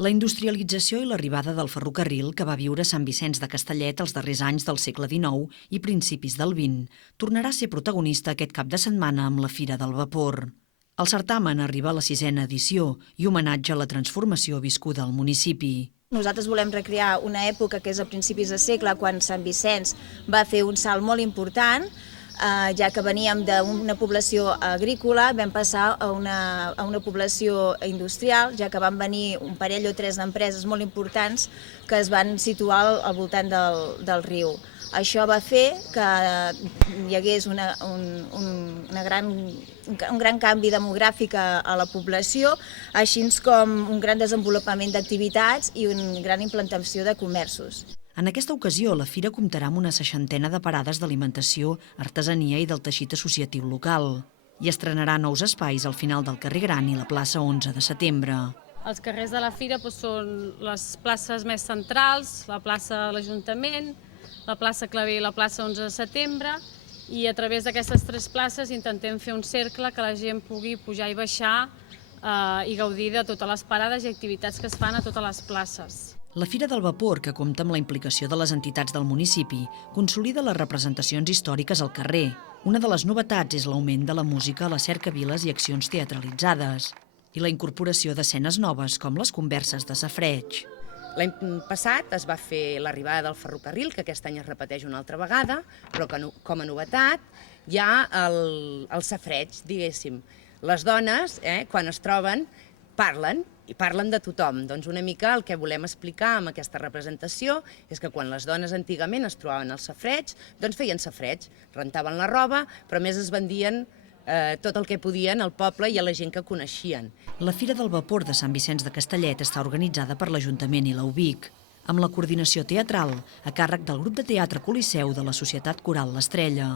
La industrialització i l'arribada del ferrocarril que va viure Sant Vicenç de Castellet els darrers anys del segle XIX i principis del XX tornarà a ser protagonista aquest cap de setmana amb la Fira del Vapor. El certamen arriba a la 6a edició i homenatja a la transformació viscuda al municipi. Nosaltres volem recrear una època que és a principis de segle, quan Sant Vicenç va fer un salt molt important, ja que veníem d'una població agrícola, vam passar a una població industrial, ja que van venir un parell o tres d'empreses molt importants que es van situar al voltant del riu. Això va fer que hi hagués un gran canvi demogràfic a la població, així com un gran desenvolupament d'activitats i una gran implantació de comerços. En aquesta ocasió, la fira comptarà amb una 60ena de parades d'alimentació, artesania i del teixit associatiu local. I estrenarà nous espais al final del carrer Gran i la plaça 11 de setembre. Els carrers de la fira són les places més centrals, la plaça de l'Ajuntament, la plaça Claver i la plaça 11 de setembre, i a través d'aquestes tres places intentem fer un cercle que la gent pugui pujar i baixar i gaudir de totes les parades i activitats que es fan a totes les places. La Fira del Vapor, que compta amb la implicació de les entitats del municipi, consolida les representacions històriques al carrer. Una de les novetats és l'augment de la música a les cercaviles i accions teatralitzades i la incorporació d'escenes noves com les converses de safareig. L'any passat es va fer l'arribada del ferrocarril, que aquest any es repeteix una altra vegada, però com a novetat hi ha el safareig, diguéssim. Les dones, quan es troben, parlen de tothom. Doncs una mica el que volem explicar amb aquesta representació és que quan les dones antigament es trobaven al safareig, doncs feien safareig, rentaven la roba, però a més es vendien tot el que podien al poble i a la gent que coneixien. La Fira del Vapor de Sant Vicenç de Castellet està organitzada per l'Ajuntament i la UBIC, amb la coordinació teatral a càrrec del grup de teatre Coliseu de la Societat Coral L'Estrella.